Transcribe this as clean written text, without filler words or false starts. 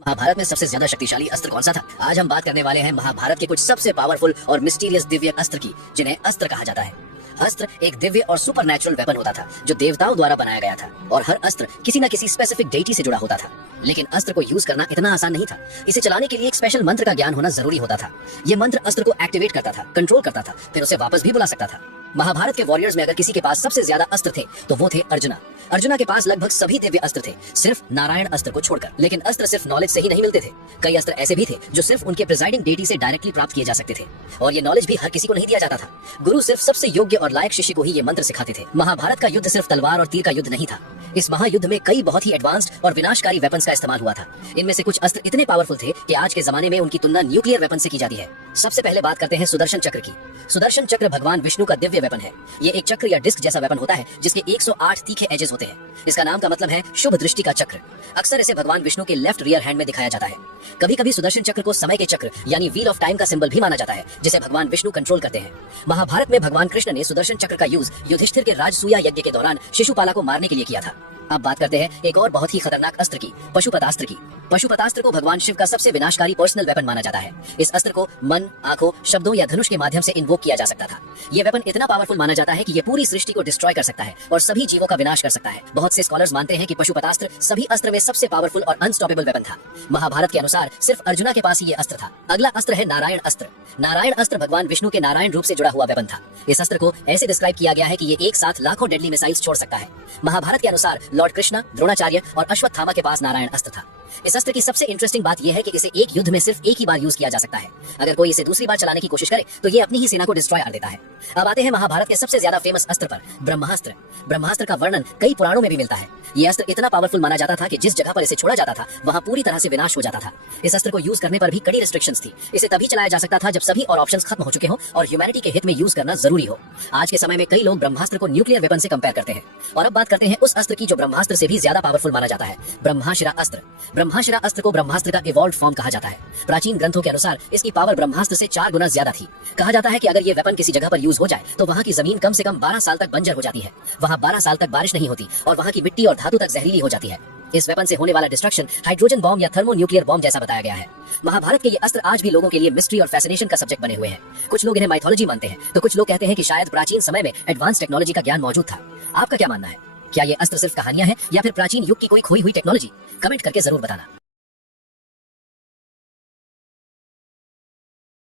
महाभारत में सबसे ज्यादा शक्तिशाली अस्त्र कौन सा था? आज हम बात करने वाले हैं महाभारत के कुछ सबसे पावरफुल और मिस्टीरियस दिव्य अस्त्र की, जिन्हें अस्त्र कहा जाता है। अस्त्र एक दिव्य और सुपरनैचुरल वेपन होता था जो देवताओं द्वारा बनाया गया था, और हर अस्त्र किसी न किसी स्पेसिफिक डेटी से जुड़ा होता था। लेकिन अस्त्र को यूज करना इतना आसान नहीं था। इसे चलाने के लिए एक स्पेशल मंत्र का ज्ञान होना जरूरी होता था। ये मंत्र अस्त्र को एक्टिवेट करता था, कंट्रोल करता था, फिर उसे वापस भी बुला सकता था। महाभारत के वॉरियर्स में अगर किसी के पास सबसे ज्यादा अस्त्र थे तो वो थे अर्जुना। अर्जुना के पास लगभग सभी दिव्य अस्त्र थे, सिर्फ नारायण अस्त्र को छोड़कर। लेकिन अस्त्र सिर्फ नॉलेज से ही नहीं मिलते थे। कई अस्त्र ऐसे भी थे जो सिर्फ उनके प्रिजाइडिंग डेटी से डायरेक्टली प्राप्त किए जा सकते थे, और ये नॉलेज भी हर किसी को नहीं दिया जाता था। गुरु सिर्फ सबसे योग्य और लायक शिष्य को ही ये मंत्र सिखाते थे। महाभारत का युद्ध सिर्फ तलवार और तीर का युद्ध नहीं था। इस महायुद्ध में कई बहुत ही एडवांस्ड और विनाशकारी वेपन्स का इस्तेमाल हुआ था। इनमें से कुछ अस्त्र इतने पावरफुल थे कि आज के जमाने में उनकी तुलना न्यूक्लियर वेपन से की जाती है। सबसे पहले बात करते हैं सुदर्शन चक्र की। सुदर्शन चक्र भगवान विष्णु का दिव्य वेपन है। ये एक चक्र या डिस्क जैसा वेपन होता है जिसके 108 तीखे एजेस होते हैं। इसका नाम का मतलब है शुभ दृष्टि का चक्र। अक्सर इसे भगवान विष्णु के लेफ्ट रियर हैंड में दिखाया जाता है। कभी कभी सुदर्शन चक्र को समय के चक्र यानी व्हील ऑफ टाइम का सिंबल भी माना जाता है, जिसे भगवान विष्णु कंट्रोल करते हैं। महाभारत में भगवान कृष्ण ने सुदर्शन चक्र का यूज युधिष्ठिर के राजसूया यज्ञ के दौरान शिशुपाला को मारने के लिए किया था। अब बात करते हैं एक और बहुत ही खतरनाक अस्त्र की, पशुपतास्त्र की। पशुपतास्त्र को भगवान शिव का सबसे विनाशकारी पर्सनल वेपन माना जाता है। इस अस्त्र को मन, आंखों, शब्दों या धनुष के माध्यम से इन्वोक किया जा सकता था। ये वेपन इतना पावरफुल माना जाता है कि ये पूरी सृष्टि को डिस्ट्रॉय कर सकता है और सभी जीवों का विनाश कर सकता है। बहुत से स्कॉलर्स मानते हैं कि पशुपतास्त्र सभी अस्त्र में सबसे पावरफुल और अनस्टॉपेबल वेपन था। महाभारत के अनुसार सिर्फ अर्जुना के पास ही ये अस्त्र था। अगला अस्त्र है नारायण अस्त्र। नारायण अस्त्र भगवान विष्णु के नारायण रूप से जुड़ा हुआ वेपन था। इस अस्त्र को ऐसे डिस्क्राइब किया गया है कि ये एक साथ लाखों डेडली मिसाइल्स छोड़ सकता है। महाभारत के अनुसार लॉर्ड कृष्ण, द्रोणाचार्य और अश्वत्थामा के पास नारायण अस्त्र था। इस अस्त्र की सबसे इंटरेस्टिंग बात यह है कि इसे एक युद्ध में सिर्फ एक ही बार यूज किया जा सकता है। अगर कोई इसे दूसरी बार चलाने की कोशिश करे तो ये अपनी ही सेना को डिस्ट्रॉय कर देता है। अब आते हैं महाभारत के सबसे ज्यादा फेमस अस्त्र पर, ब्रह्मास्त्र। ब्रह्मास्त्र का वर्णन कई पुराणों में भी मिलता है। ये अस्त्र इतना पावरफुल माना जाता था कि जिस जगह पर इसे छोड़ा जाता था वहां पूरी तरह से विनाश हो जाता था। इस अस्त्र को यूज करने पर भी कड़ी रिस्ट्रिक्शंस थी। इसे तभी चलाया जा सकता था जब सभी और ऑप्शंस खत्म हो चुके हो और ह्यूमैनिटी के हित में यूज करना जरूरी हो। आज के समय में कई लोग ब्रह्मास्त्र को न्यूक्लियर वेपन से कंपेयर करते हैं। और अब बात करते हैं उस अस्त्र की जो ब्रह्मास्त्र से भी ज्यादा पावरफुल माना जाता है, ब्रह्माशिरा अस्त्र। ब्रह्माशिरा अस्त्र को ब्रह्मास्त्र का इवॉल्व्ड फॉर्म कहा जाता है। प्राचीन ग्रंथों के अनुसार इसकी पावर ब्रह्मास्त्र से 4 गुना ज्यादा थी। कहा जाता है कि अगर ये वेपन किसी जगह पर यूज हो जाए तो वहां की जमीन कम से कम 12 साल तक बंजर हो जाती है, वहां 12 साल तक बारिश नहीं होती और वहां की मिट्टी और धातु तक जहरीली हो जाती है। इस वेपन से होने वाला डिस्ट्रक्शन हाइड्रोजन बॉम्ब या थर्मोन्यूक्लियर बॉम्ब जैसा बताया गया है। महाभारत के ये अस्त्र आज भी लोगों के लिए मिस्ट्री और फैसिनेशन का सब्जेक्ट बने हुए हैं। कुछ लोग इन्हें माइथोलॉजी मानते हैं तो कुछ लोग कहते हैं कि शायद प्राचीन समय में एडवांस टेक्नोलॉजी का ज्ञान मौजूद था। आपका क्या मानना है? क्या ये अस्त्र सिर्फ कहानियां हैं या फिर प्राचीन युग की कोई खोई हुई टेक्नोलॉजी? कमेंट करके जरूर बताना।